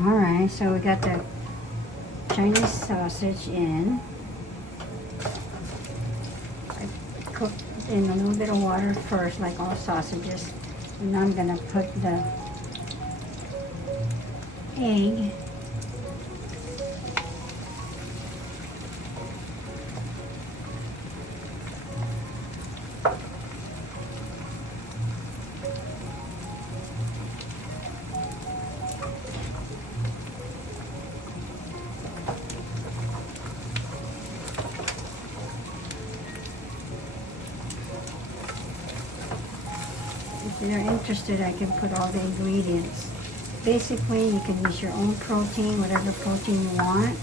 Alright, so we got the Chinese sausage in. I cooked in a little bit of water first, like all sausages. And now I'm gonna put the egg. If you're interested, I can put all the ingredients. Basically, you can use your own protein, whatever protein you want.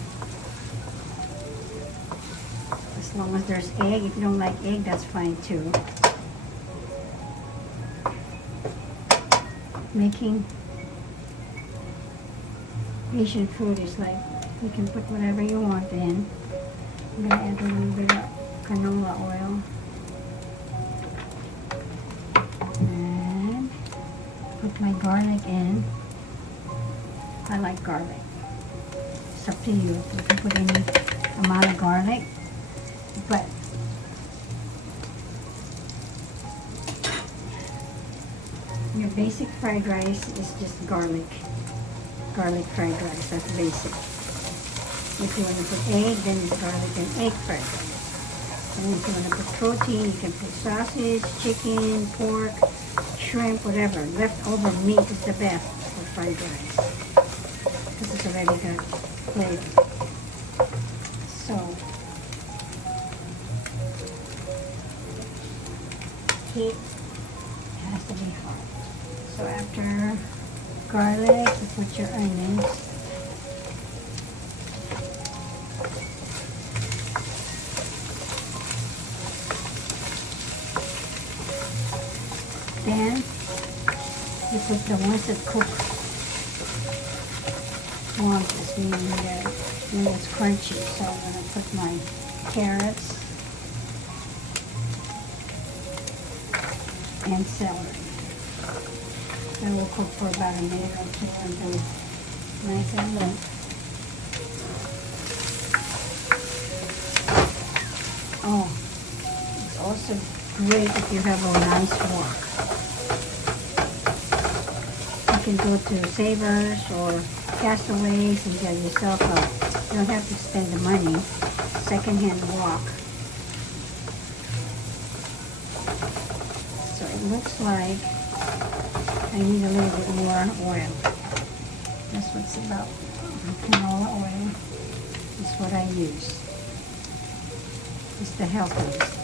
As long as there's egg. If you don't like egg, that's fine too. Making Asian food is like, you can put whatever you want in. I'm going to add a little bit of canola oil. And put my garlic in. I like garlic. It's up to you. You can put any amount of garlic. But your basic fried rice is just garlic. Garlic fried rice, that's basic. If you want to put egg, then it's garlic and egg fried rice. And if you want to put protein, you can put sausage, chicken, pork, shrimp, whatever. Leftover meat is the best for fried rice. This is already got flavor. So, heat has to be hot. So after garlic, you put your onions. Then you put the ones that cook once, meaning that when it's crunchy. So I'm going to put my carrots and celery. Then we'll cook for about a minute or two until it's nice and limp. Oh, it's also great if you have a nice wok. You can go to Savers or Castaways and get yourself a, you don't have to spend the money, second-hand wok. So it looks like I need a little bit more oil. That's what it's about. Canola oil is what I use. It's the healthiest.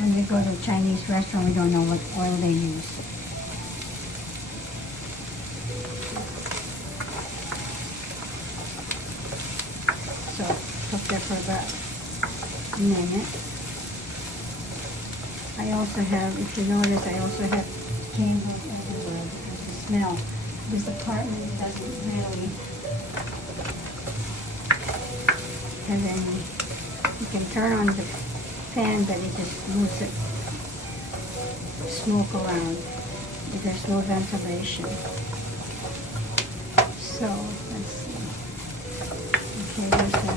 When we go to a Chinese restaurant, we don't know what oil they use. So, cook that for about a minute. I also have, if you notice, I also have candles everywhere because the smell. This apartment doesn't really have any. You can turn on the fan, but it just moves it smoke around. There's no ventilation. So let's see. Okay, there's the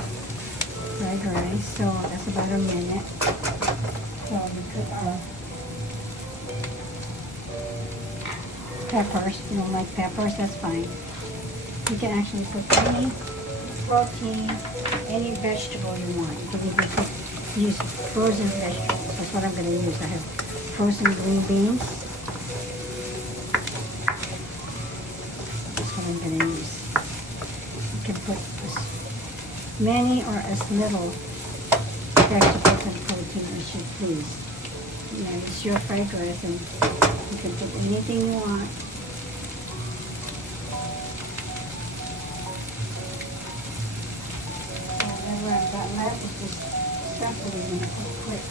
fried rice. So that's about a minute. So we put our peppers. If you don't like peppers, that's fine. You can actually put any protein, any vegetable you want. You can even use frozen vegetables. That's what I'm going to use. I have frozen green beans. That's what I'm going to use. You can put as many or as little vegetables and protein as you please. You know, it's your fried rice and you can put anything you want. So whatever I've got left is just stuff that I'm going to cook quick.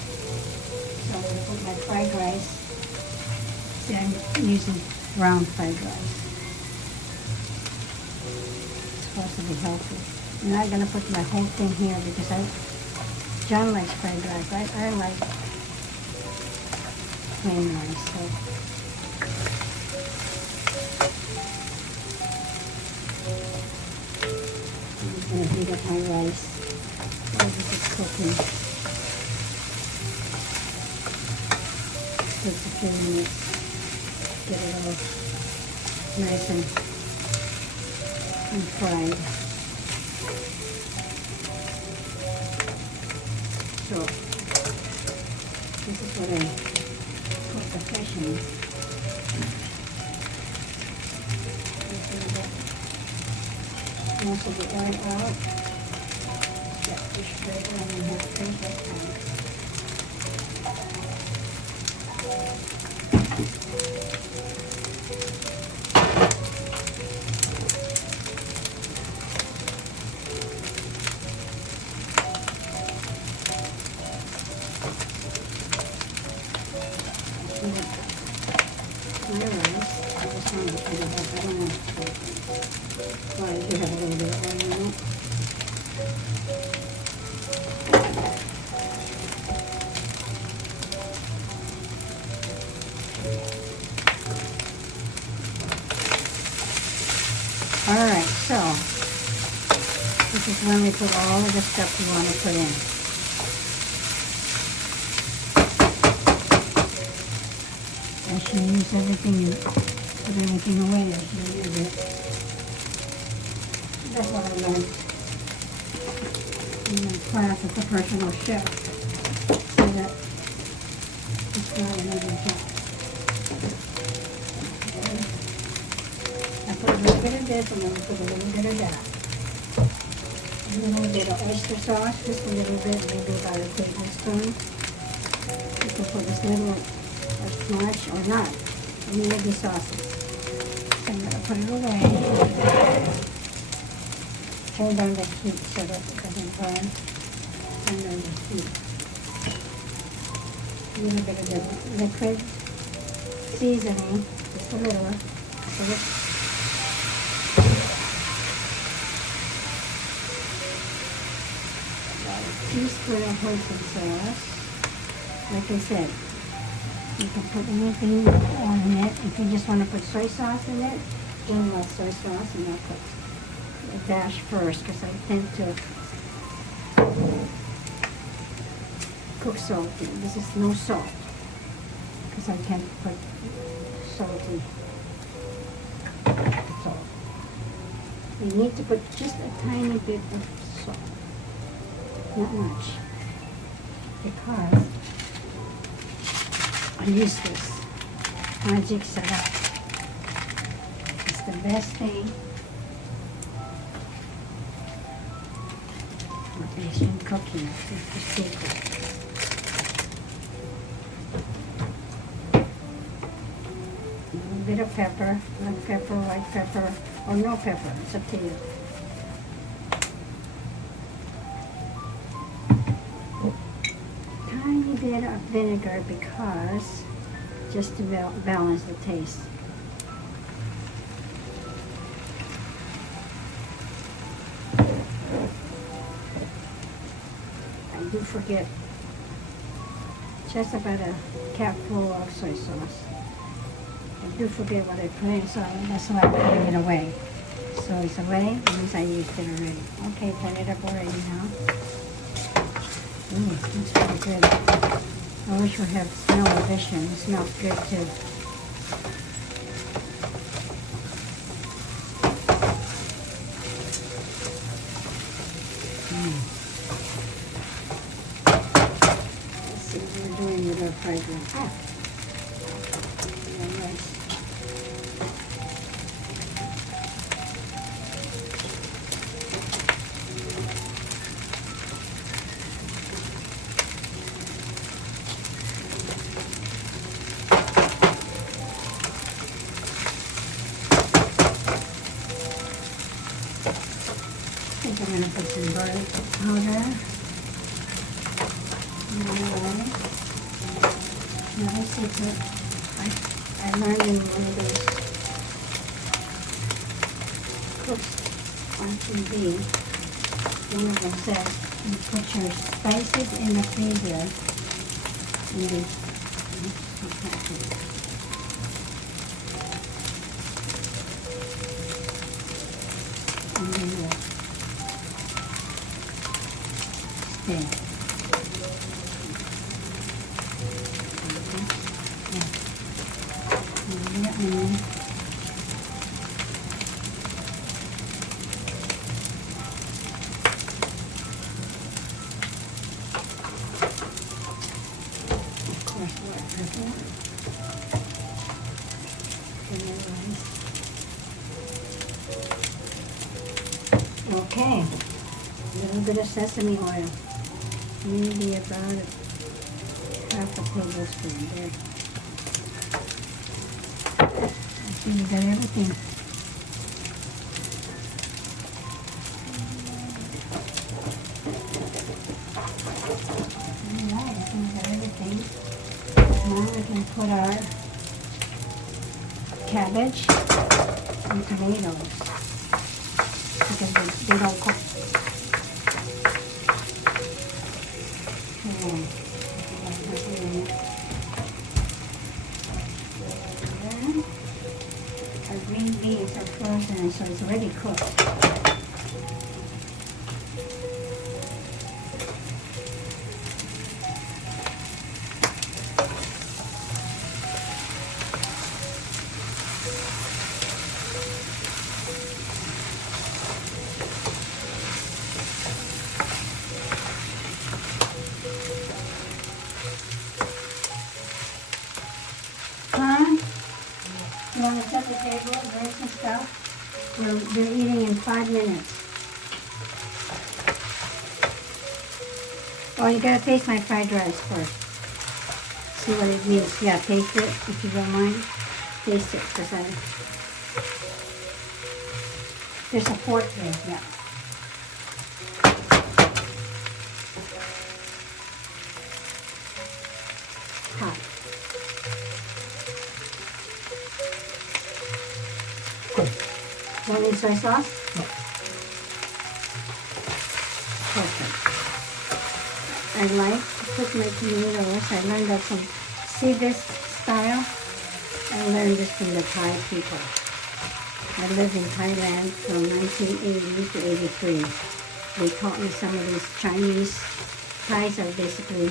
So I'm going to put my fried rice. See, I'm using brown fried rice. It's supposed to be healthy. I'm not going to put my whole thing here because John likes fried rice. I like plain rice. So get my rice. While this is cooking. Takes a few minutes. Get it all nice and fried. So this is what I put the fish in. Most of the oil out. That fish right on and have fish like that. Alright, so this is when we put all of the stuff we want to put in. I should use everything and put everything away. I should use it. That's what I learned in my class as a personal chef. So that it's not another job. I put a little bit of this and then put a little bit of that. A little bit of oyster sauce, just a little bit, maybe about a tablespoon. You can put this little as much or not, any of these sauces. So I'm going to put it away. Turn down the heat so that it doesn't burn. Turn down the heat. A little bit of the liquid seasoning, just a little. So let's teaspoon of hoisin sauce. Like I said, you can put anything on it. If you just want to put soy sauce in it, then like soy sauce, and I'll put a dash first because I tend to cook salty. This is no salt because I can't put salty salt. You need to put just a tiny bit of salt. Not much, because I use this magic syrup. It's the best thing for Asian cooking. It's the secret. A little bit of pepper, black pepper, white pepper, or no pepper. It's up to you. Bit of vinegar because just to balance the taste. I do forget just about a capful of soy sauce. I do forget what I put in, so that's why I'm putting it away. So it's away, it means I used it already. Okay, turn it up already now. Ooh, that's pretty good. I wish we had smell vision. It smells good too. Let's see what we're doing with our fried rice. Rice. I think I'm going to put some garlic powder. Now this is what I learned in one of those cooks on TV. One of them says you put your spices in the freezer and then There. Of course, okay, a little bit of sesame oil, maybe about half a tablespoon there. I think we got everything. Alright, I think we got everything. Now we can put our cabbage and tomatoes because they don't cook. Our green beans are frozen, so it's already cooked. You want to set the table, drinks and stuff? They're eating in 5 minutes. Oh, you gotta taste my fried rice first. See what it needs. Yeah, taste it if you don't mind. Taste it, because there's a fork there, yeah. Hot. Want any soy sauce? No. Perfect. I like to cook my tomatoes. I learned that from, see this style? I learned this from the Thai people. I lived in Thailand from 1980 to 83. They taught me some of these Chinese. Thais are basically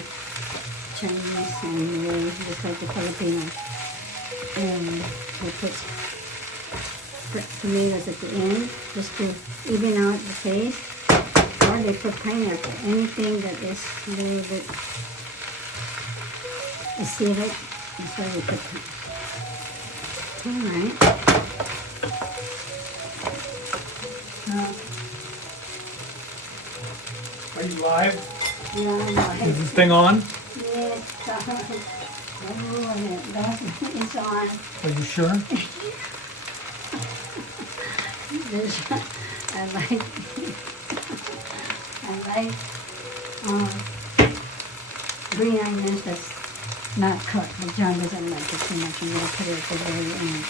Chinese and they're just like the Filipinos. And they put tomatoes at the end just to even out the taste, or they put pineapple, anything that is a little bit acidic, that's why they put alright. Are you live? Yeah, I know. Is this thing on? Yeah, it's on. Are you sure? I like green onions that's not cooked, but John doesn't like it too much. I'm going to put it at the very end.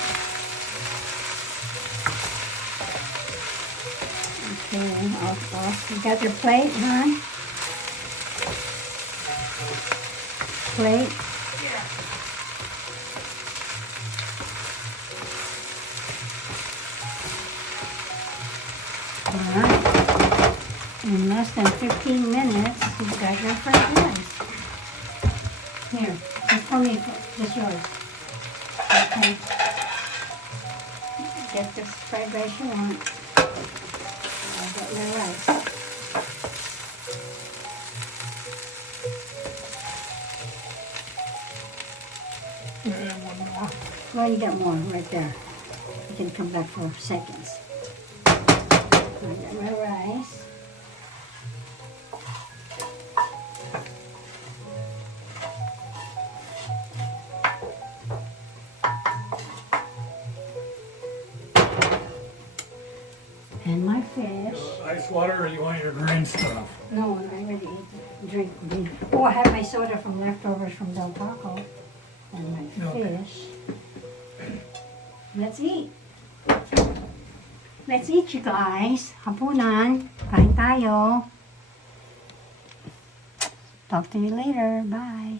Okay, you got your plate, huh? Plate? Yeah. Alright. In less than 15 minutes, you've got your fried rice. Here, just for me, just yours. Okay. Get the fried rice you want. I'll get your rice. And one more. Well, you got more right there. You can come back for seconds. I got my rice. And my fish. Ice water, or you want your green stuff? No, I already ate the drink. Oh, I have my soda from leftovers from Del Taco. And my Okay. fish. Let's eat. Let's eat, you guys. Hapunan. Kain tayo. Talk to you later. Bye.